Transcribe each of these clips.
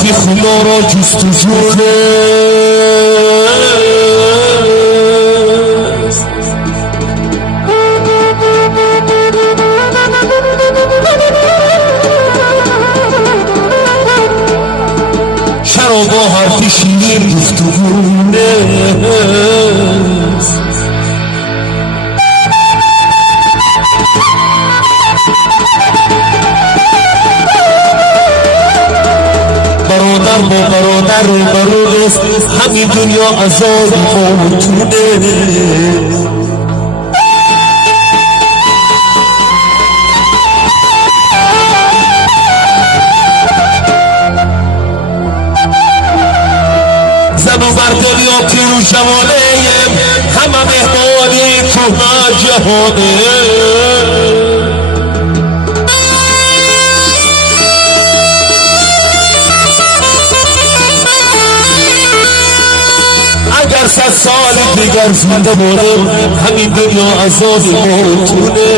حرفی خدا را جستجو شرابا حرفی شیرین گفتگونه برادر با برادر روبرو است، همین دنیا عذاب موتونه. زن و برداری ها پیرو جوانه، همه مهمانی کهنه جهانه. اگر 100 سال دیگر زنده مانم، همین دنیا عذاب موتونه.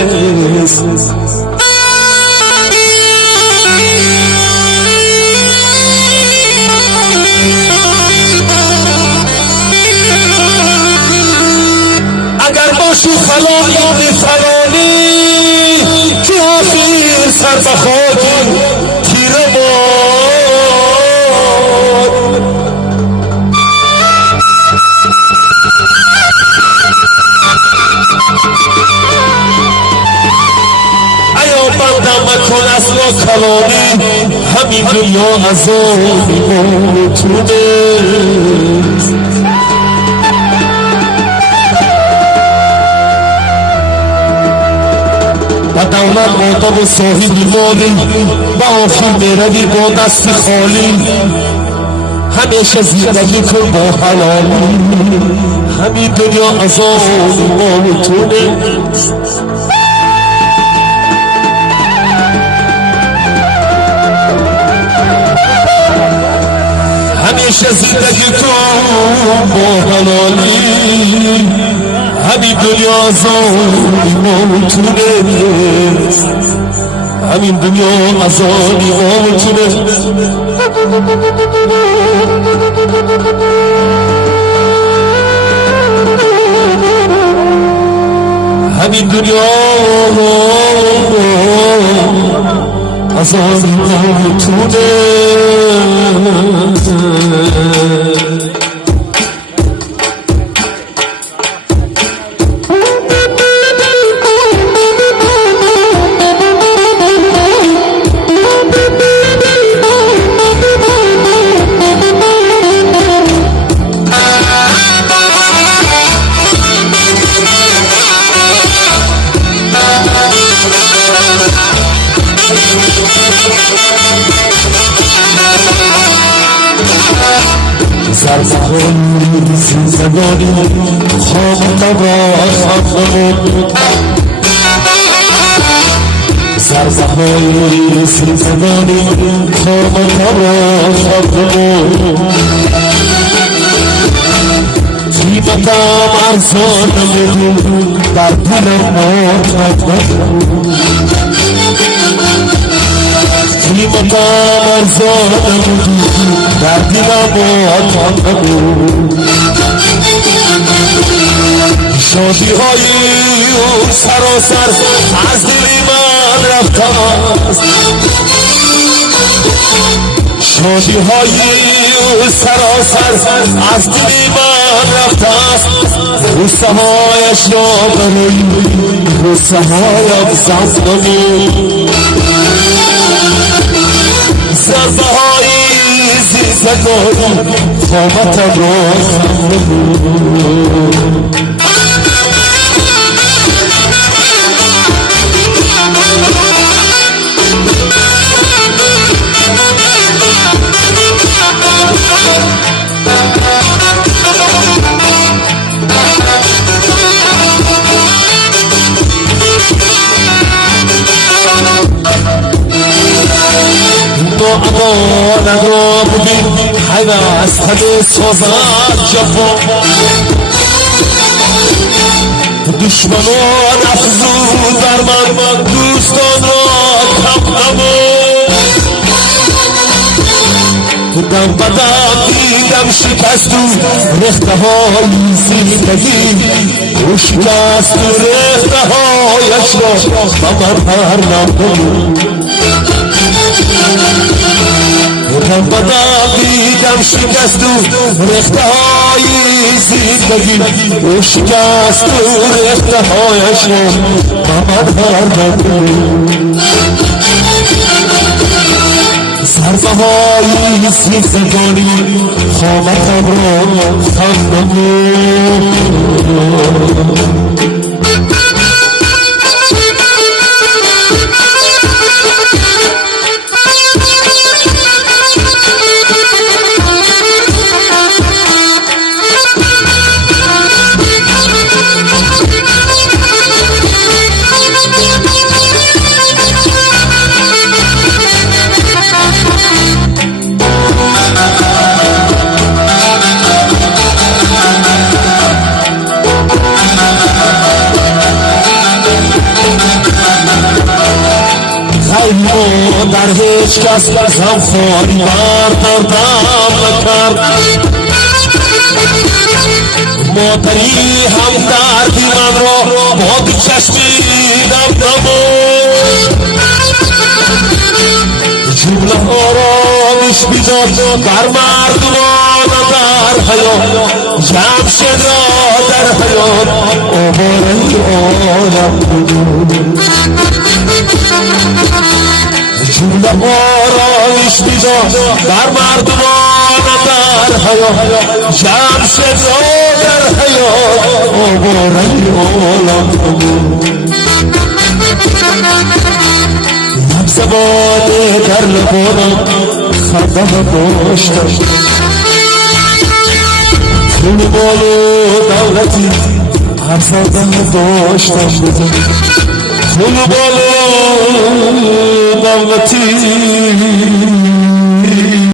اگر باشی فلانی فلانی که آخر سر بخواهی تیره باد. ایا بندم مکن اصلا کلانی، همین دنیا عذاب موتونه. و دولت مادام صاحبی مالی، و آخر میروی با دست خالی. همیشه زندگی کن با حلالی، همین دنیا عذاب موتونه. همیشه زندگی کن با حلالی، همین دنیا عذاب موتونه. همین دنیا عذاب موتونه. همین دنیا عذاب موتونه. زربهایی زندگانی خوابم را خواهد. زربهایی زندگانی خوابم را خواهد. قیمتم ارزان نمود در دلم مرتبط. قیمتم ارزان نمود در دلم مرتبط. شادی های سراسر از دل من رفته است. شادی های سراسر از دل من رفته است. غصه هایش را برای غصه هایم زمزمه. ضربه های زندگانی قامتم را امان را ببین حیوه از همه سازد جفا. دشمنان افزود بر من دوستان را کم نمود. دم بدم دیدم شکست و رخته های زندگی او شکست و رخته هایش را به من پر نکنی دم بدم دیدم شکست و رخته های زندگی او شکست و رخته هایش را به من پر نکنی ضربه های زندگانی خامتم را خم نمود در هیچ کس غم خواری بردردم نکرد مادری هم دردی من را با دو چشمیدم نمود جمله آرامش بیداد بر مردمان در حیات جمشید را در حیات آواره عالم بود جمله آرامش بیداد بر مردمان در حیات جمشید را در حیات آواره عالم بود زبانه در لبانم خندم داشتم خون مال و دولتی افزادم داشتم خون مال و دولتی